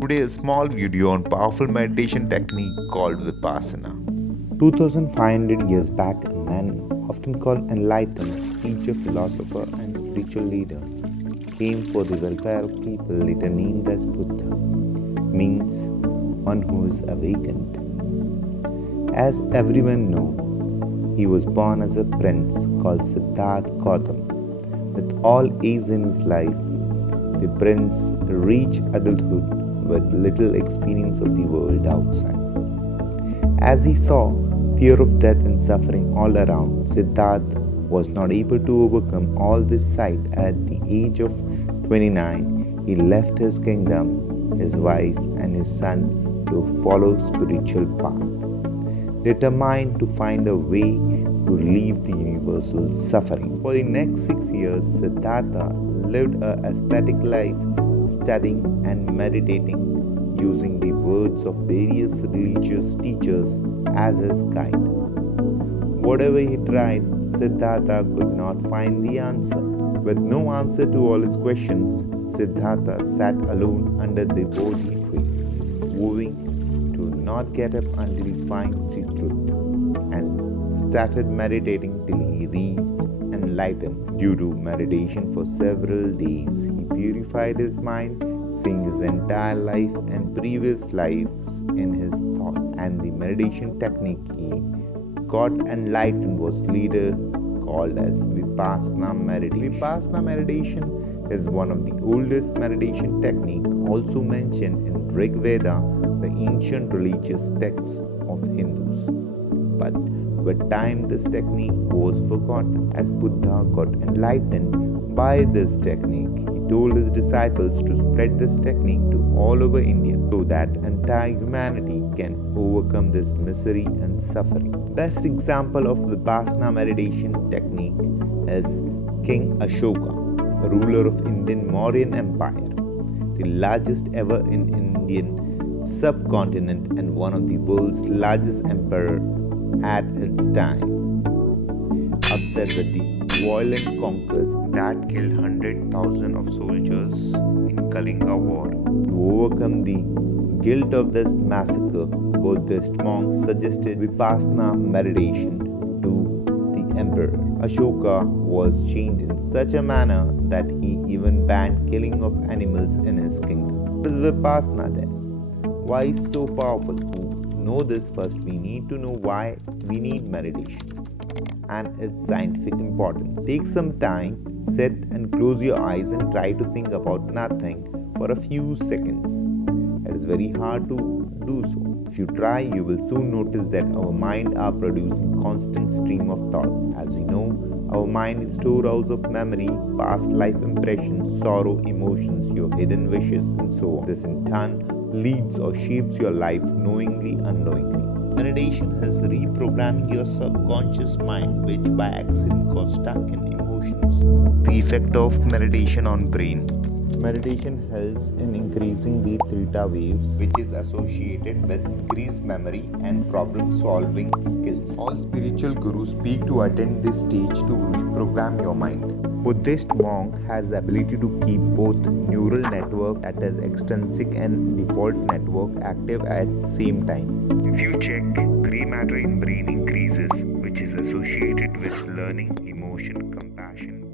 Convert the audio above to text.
Today, a small video on powerful meditation technique called Vipassana. 2500 years back, a man often called enlightened, teacher, philosopher, and spiritual leader came for the welfare of people, later named as Buddha, means one who is awakened. As everyone knows, he was born as a prince called Siddhartha Gautam. With all age in his life, the prince reached adulthood with little experience of the world outside. As he saw fear of death and suffering all around, Siddhartha was not able to overcome all this sight. At the age of 29, he left his kingdom, his wife, and his son to follow spiritual path, determined to find a way to relieve the universal suffering. For the next 6 years, Siddhartha lived an ascetic life, studying and meditating, using the words of various religious teachers as his guide. Whatever he tried, Siddhartha could not find the answer. With no answer to all his questions, Siddhartha sat alone under the Bodhi tree, vowing to not get up until he finds the truth, and started meditating till he reached enlightenment. Due to meditation for several days, he purified his mind, seeing his entire life and previous lives in his thoughts. And the meditation technique he got enlightened was later called as Vipassana meditation. Vipassana meditation is one of the oldest meditation technique, also mentioned in Rig Veda, the ancient religious texts of Hindus. But with time, this technique was forgotten. As Buddha got enlightened by this technique, he told his disciples to spread this technique to all over India so that entire humanity can overcome this misery and suffering. Best example of Vipassana meditation technique is King Ashoka, a ruler of Indian Mauryan Empire, the largest ever in Indian subcontinent and one of the world's largest emperor at its time. Upset with the violent conquest that killed 100,000 of soldiers in Kalinga War. To overcome the guilt of this massacre, Buddhist monks suggested Vipassana meditation to the emperor. Ashoka was changed in such a manner that he even banned killing of animals in his kingdom. What is Vipassana then? Why is it so powerful? To know this, first we need to know why we need meditation and its scientific importance. Take some time, sit and close your eyes and try to think about nothing for a few seconds. It is very hard to do so. If you try, you will soon notice that our mind are producing constant stream of thoughts. As we know, our mind is storehouse of memory, past life impressions, sorrow, emotions, your hidden wishes, and so on. This in turn leads or shapes your life knowingly, unknowingly. Meditation is reprogramming your subconscious mind, which by accident got stuck in emotions. The effect of meditation on brain. Meditation helps in increasing the theta waves, which is associated with increased memory and problem-solving skills. All spiritual gurus speak to attain this stage to reprogram your mind. Buddhist monk has the ability to keep both neural network, that is extrinsic and default network, active at the same time. If you check, gray matter in brain increases, which is associated with learning, emotion, compassion,